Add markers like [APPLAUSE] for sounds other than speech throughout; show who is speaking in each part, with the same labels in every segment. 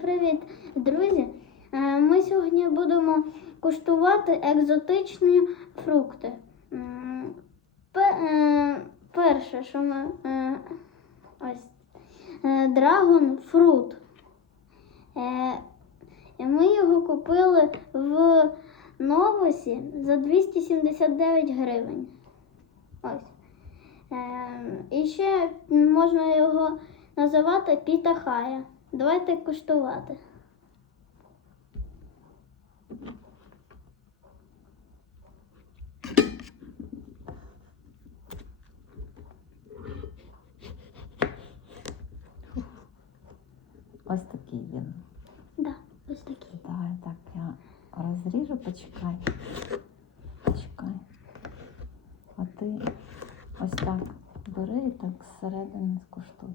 Speaker 1: Привіт, друзі! Е, Ми сьогодні будемо куштувати екзотичні фрукти. Е, Перше, що ми е, ось драгон фрут. Ми його купили в Новосі за 279 гривень. Ось. І ще можна його називати пітахая. Давайте куштувати.
Speaker 2: Ось такий він.
Speaker 1: Да, ось такий.
Speaker 2: Давай так, я розріжу, почекай. Почекай. А ти ось так бери і так зсередини скуштуй.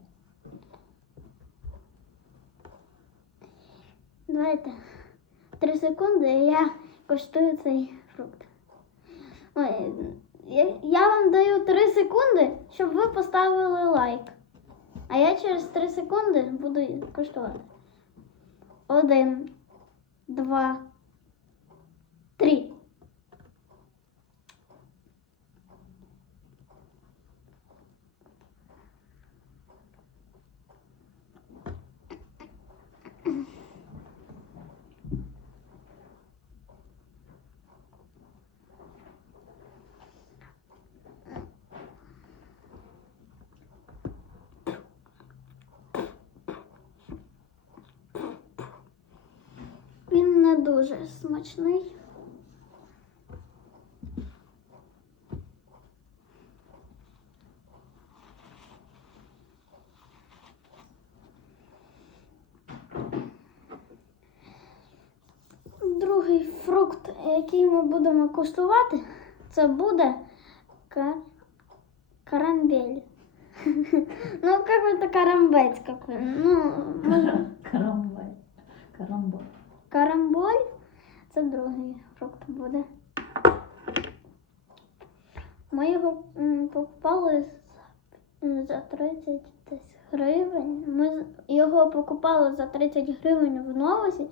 Speaker 1: Давайте. Три секунди і я коштую цей фрукт. Ой, я, вам даю три секунди, щоб ви поставили лайк. А я через три секунди буду коштувати. Один, два, три. Дуже смачний. Другий фрукт, який ми будемо куштувати, це буде ка- карамбель. [LAUGHS] Ну, это карамбець какой. Ну, може,
Speaker 2: Карамболь. Карамболь.
Speaker 1: Це другий фрукт буде. Ми його покупали за 30 десь гривень. Ми його покупали за 30 гривень в новосі.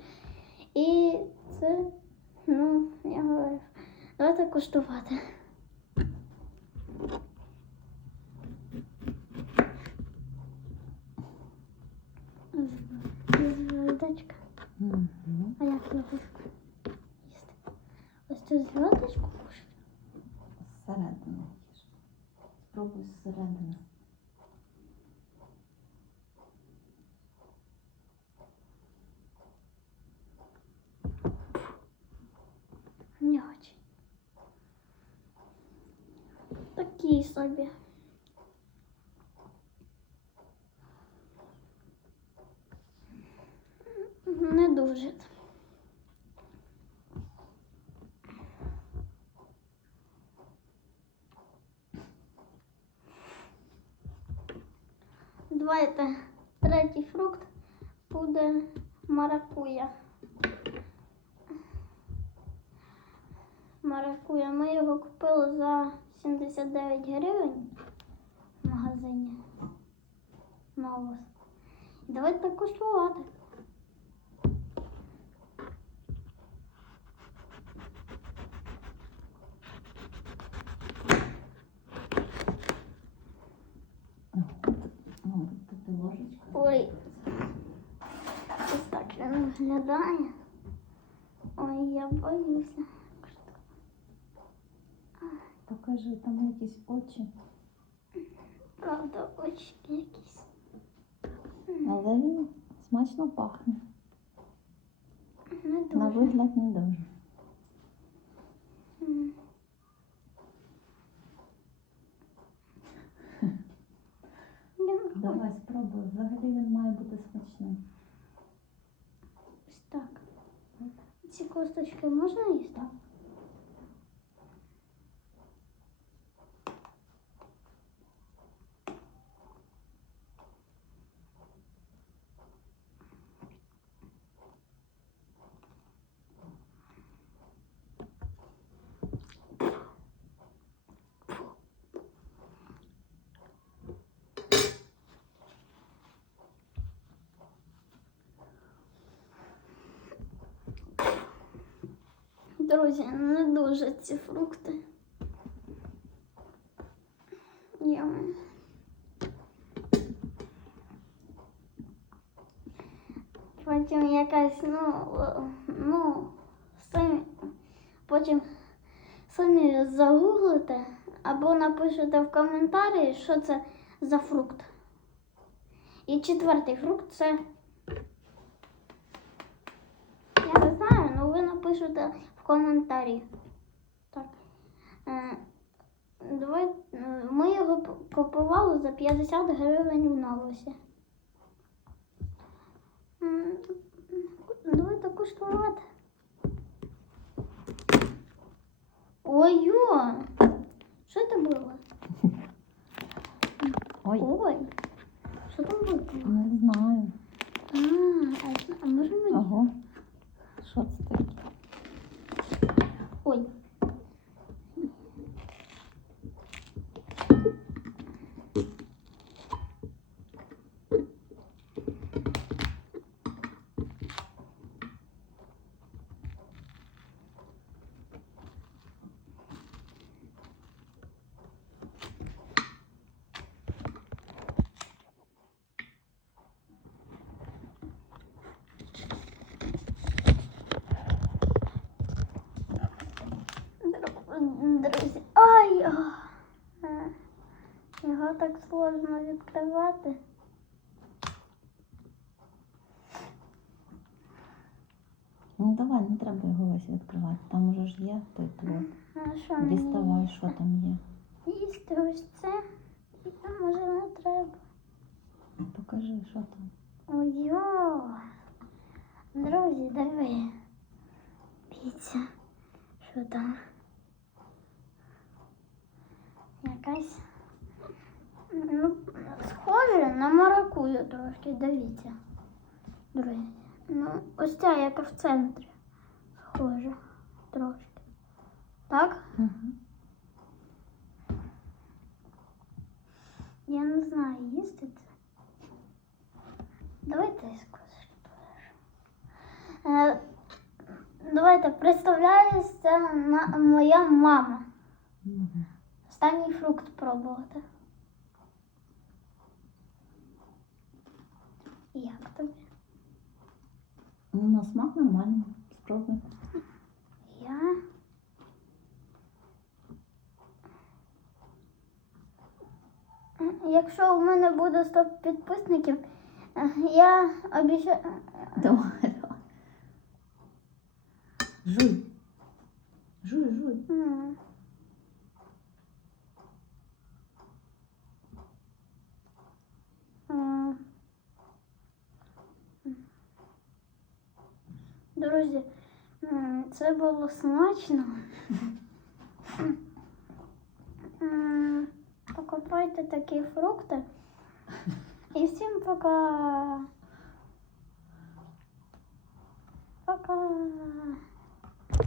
Speaker 1: І це, ну, я говорю, давайте куштувати. Звездочка.
Speaker 2: Угу.
Speaker 1: А їсти? Ось цю зв'язочку кушати?
Speaker 2: Зсередини їж. Спробуй зсередини.
Speaker 1: Не очень. Такий собі. Не дуже. Давайте третій фрукт буде маракуя. Маракуя. Ми його купили за 79 гривень в магазині. Новос. Давайте куштувати.
Speaker 2: Мабуть, тобі ложечка.
Speaker 1: Ой. Ось так він виглядає. Ой, я боюся.
Speaker 2: Покажи, там якісь очі.
Speaker 1: Правда, очки якісь.
Speaker 2: Але він смачно пахне.
Speaker 1: Не дуже.
Speaker 2: На вигляд не дуже. [LAUGHS] Давай спробуй. Взагалі він має бути смачним.
Speaker 1: ось так. Ці косточки можна їсти? Друзі, не дуже ці фрукти. Йому. Потім якась, ну, ну, самі, потім самі загуглите або напишете в коментарі, що це за фрукт. І четвертий фрукт це. Я не знаю, але ви напишете в коментарі. Так. Е, Давай, е, ми його купували за 50 гривень в новосі. Давайте куштувати. Ой-ой! Що це було?
Speaker 2: Ой,
Speaker 1: Ой! Що там було?
Speaker 2: не знаю.
Speaker 1: А, а, а може мені?
Speaker 2: Ого. Що це таке?
Speaker 1: Ой. Дру- Друзі. Ай! о. Е, Його так сложно відкривати.
Speaker 2: Ну давай, не треба його весь відкривати. Там уже ж є той плод.
Speaker 1: А що
Speaker 2: Діставай, що там є.
Speaker 1: Їсти ось це. І там може не треба.
Speaker 2: Покажи, що там.
Speaker 1: Ой-йо. Друзі, диви. Піця. Що там? Якась. Ну, схоже на маракую трошки, дивіться. Друзі. Ну, ось ця, яка в центрі. Схоже. Трошки. Так?
Speaker 2: Угу.
Speaker 1: Я не знаю, їсти це. Давайте я скажу. Е, давайте представляється на, моя мама. Останній фрукт пробувати. Як тобі?
Speaker 2: Ну, на смак нормально. Спробуй.
Speaker 1: Я. Якщо у мене буде 100 підписників, е, я обіцяю.
Speaker 2: Давай, давай. Жуй. Жуй, жуй.
Speaker 1: М. Друзі, це було смачно. Покупайте такі фрукти. І всім пока. Пока.